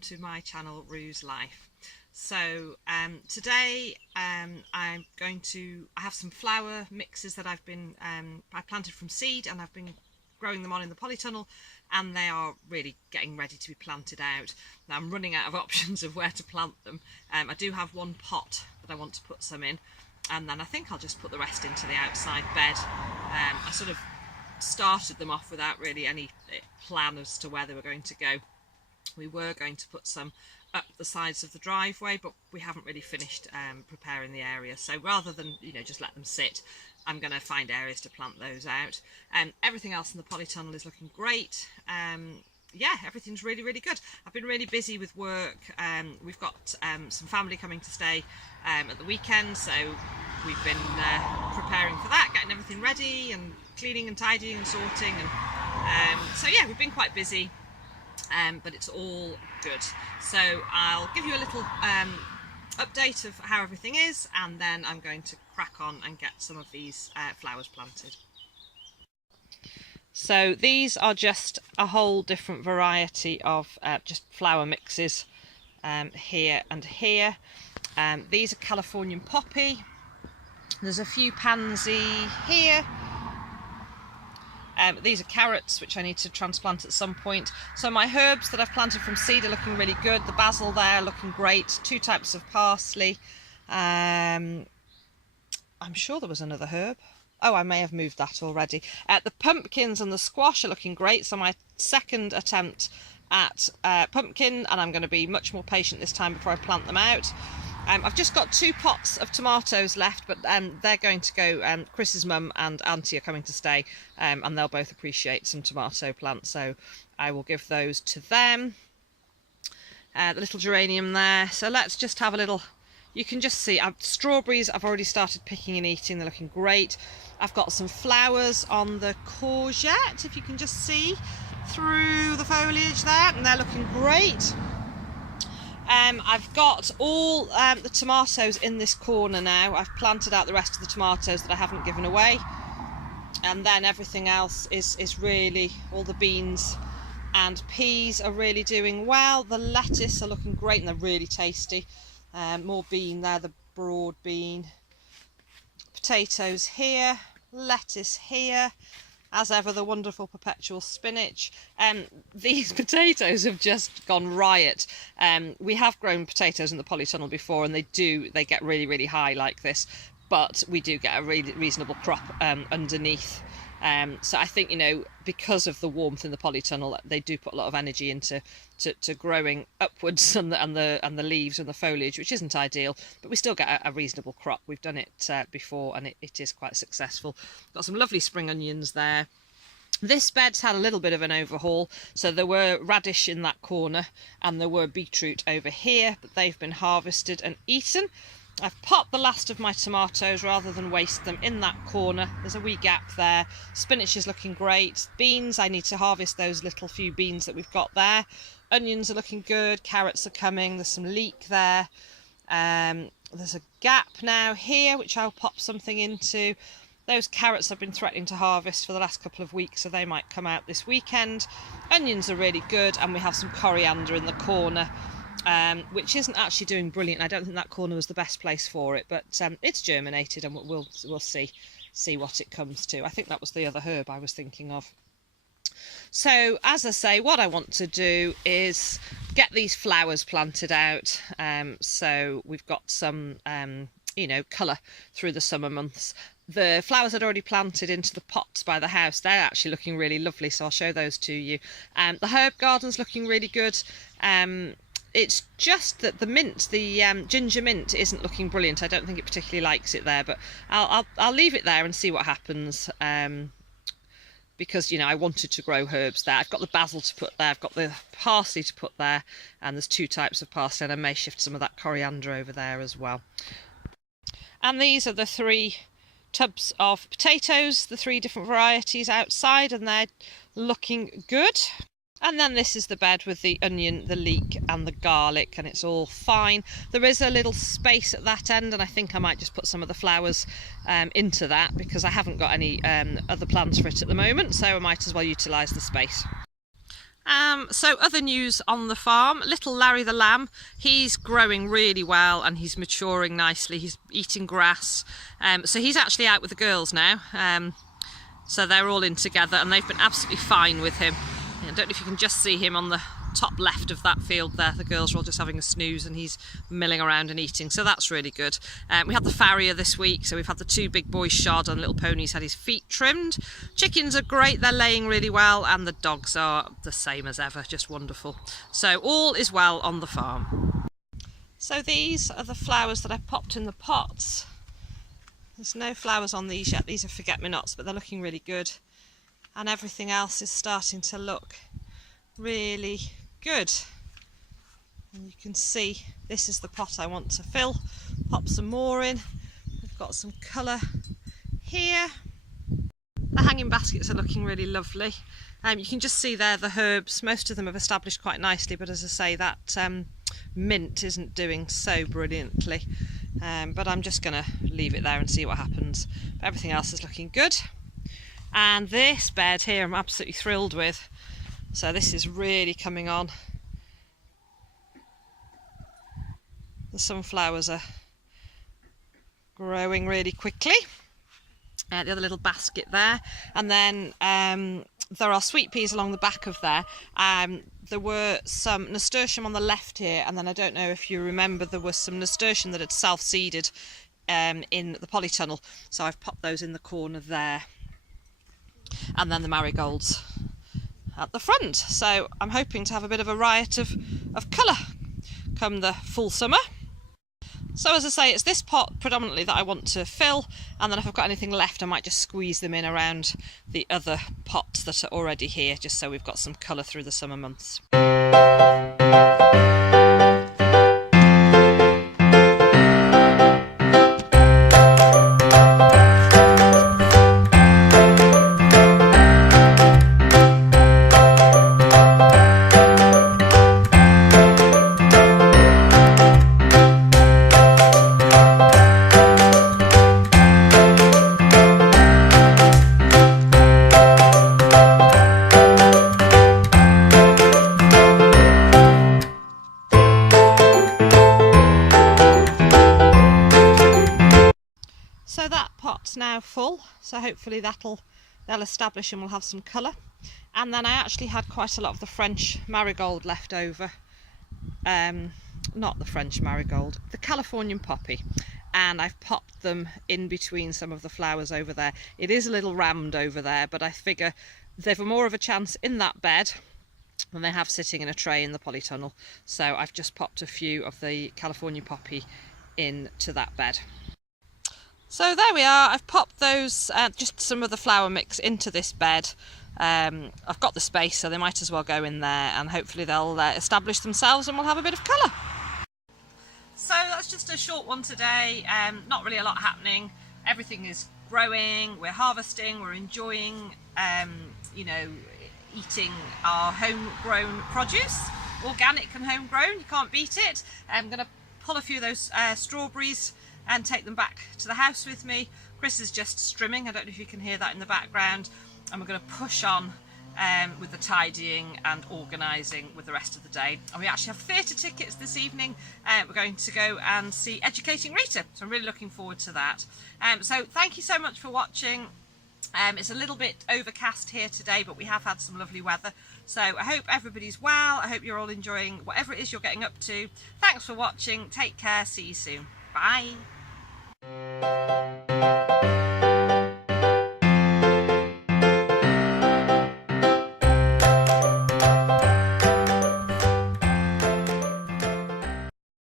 welcome to my channel Rue's Life. So today I have some flower mixes that I planted from seed, and I've been growing them on in the polytunnel, and they are really getting ready to be planted out. Now I'm running out of options of where to plant them. I do have one pot that I want to put some in, and then I think I'll just put the rest into the outside bed. I sort of started them off without really any plan as to where they were going to go. We were going to put some up the sides of the driveway, but we haven't really finished preparing the area, so rather than just let them sit, I'm going to find areas to plant those out. Everything else in the polytunnel is looking great. Yeah, everything's really good. I've been really busy with work. We've got some family coming to stay at the weekend, so we've been preparing for that, getting everything ready and cleaning and tidying and sorting, and so yeah, we've been quite busy. But it's all good. So I'll give you a little update of how everything is, and then I'm going to crack on and get some of these flowers planted. So these are just a whole different variety of just flower mixes here and here. These are Californian poppy. There's a few pansy here. These are carrots, which I need to transplant at some point. So my herbs that I've planted from seed are looking really good. The basil there looking great. 2 types of parsley. I'm sure there was another herb. Oh, I may have moved that already. The pumpkins and the squash are looking great. So my second attempt at pumpkin, and I'm going to be much more patient this time before I plant them out. I've just got 2 pots of tomatoes left, but they're going to go, Chris's mum and auntie are coming to stay, and they'll both appreciate some tomato plants, so I will give those to them. The little geranium there. So let's just have a little, you can just see, strawberries I've already started picking and eating, they're looking great. I've got some flowers on the courgette, if you can just see through the foliage there, and they're looking great. I've got all the tomatoes in this corner now. I've planted out the rest of the tomatoes that I haven't given away, and then everything else is really, all the beans and peas are really doing well. The lettuce are looking great and they're really tasty. More bean there, the broad bean. Potatoes here, lettuce here. As ever, the wonderful perpetual spinach. These potatoes have just gone riot. We have grown potatoes in the polytunnel before, and they get really high like this, but we do get a really reasonable crop underneath. So I think, because of the warmth in the polytunnel, they do put a lot of energy into growing upwards, and the leaves and the foliage, which isn't ideal, but we still get a reasonable crop. We've done it before, and it is quite successful. Got some lovely spring onions there. This bed's had a little bit of an overhaul, so there were radish in that corner and there were beetroot over here, but they've been harvested and eaten. I've popped the last of my tomatoes rather than waste them in that corner. There's a wee gap there. Spinach is looking great. Beans, I need to harvest those little few beans that we've got there. Onions are looking good. Carrots are coming. There's some leek there. There's a gap now here, which I'll pop something into. Those carrots I've been threatening to harvest for the last couple of weeks, so they might come out this weekend. Onions are really good, and we have some coriander in the corner. Which isn't actually doing brilliant. I don't think that corner was the best place for it, but it's germinated, and we'll see what it comes to. I think that was the other herb I was thinking of. So as I say, what I want to do is get these flowers planted out, so we've got some colour through the summer months. The flowers I'd already planted into the pots by the house, they're actually looking really lovely, so I'll show those to you. The herb garden's looking really good. It's just that the mint, the ginger mint, isn't looking brilliant. I don't think it particularly likes it there, but I'll leave it there and see what happens. Because I wanted to grow herbs there. I've got the basil to put there. I've got the parsley to put there, and there's 2 types of parsley, and I may shift some of that coriander over there as well. And these are the 3 tubs of potatoes, the 3 different varieties outside, and they're looking good. And then this is the bed with the onion, the leek and the garlic, and it's all fine. There is a little space at that end, and I think I might just put some of the flowers into that, because I haven't got any other plans for it at the moment, so I might as well utilise the space. So other news on the farm, little Larry the lamb, he's growing really well and he's maturing nicely. He's eating grass, so he's actually out with the girls now, so they're all in together and they've been absolutely fine with him. I don't know if you can just see him on the top left of that field there. The girls are all just having a snooze and he's milling around and eating, so that's really good. We had the farrier this week, so we've had the two big boys shod and little pony's had his feet trimmed. Chickens are great, they're laying really well, and the dogs are the same as ever, just wonderful. So all is well on the farm. So these are the flowers that I popped in the pots. There's no flowers on these yet, these are forget-me-nots, but they're looking really good, and everything else is starting to look really good. And you can see this is the pot I want to fill. Pop some more in. We've got some colour here. The hanging baskets are looking really lovely. You can just see there the herbs. Most of them have established quite nicely, but as I say, that mint isn't doing so brilliantly. But I'm just going to leave it there and see what happens. But everything else is looking good. And this bed here I'm absolutely thrilled with. So this is really coming on. The sunflowers are growing really quickly. The other little basket there, and then there are sweet peas along the back of there. There were some nasturtium on the left here, and then I don't know if you remember, there was some nasturtium that had self-seeded in the polytunnel, so I've popped those in the corner there, and then the marigolds at the front. So I'm hoping to have a bit of a riot of colour come the full summer. So as I say, it's this pot predominantly that I want to fill, and then if I've got anything left I might just squeeze them in around the other pots that are already here, just so we've got some colour through the summer months. So that pot's now full, so hopefully they'll establish and we'll have some colour. And then I actually had quite a lot of the French marigold left over. Not the French marigold, the Californian poppy. And I've popped them in between some of the flowers over there. It is a little rammed over there, but I figure they've more of a chance in that bed than they have sitting in a tray in the polytunnel. So I've just popped a few of the Californian poppy into that bed. So there we are, I've popped those, just some of the flower mix into this bed. I've got the space, so they might as well go in there, and hopefully they'll establish themselves and we'll have a bit of colour. So that's just a short one today, not really a lot happening. Everything is growing, we're harvesting, we're enjoying, you know, eating our homegrown produce. Organic and homegrown, you can't beat it. I'm going to pull a few of those strawberries and take them back to the house with me. Chris is just strimming, I don't know if you can hear that in the background, and we're going to push on with the tidying and organising with the rest of the day. And we actually have theatre tickets this evening. We're going to go and see Educating Rita, so I'm really looking forward to that. So thank you so much for watching. It's a little bit overcast here today, but we have had some lovely weather. So I hope everybody's well. I hope you're all enjoying whatever it is you're getting up to. Thanks for watching. Take care. See you soon. Bye.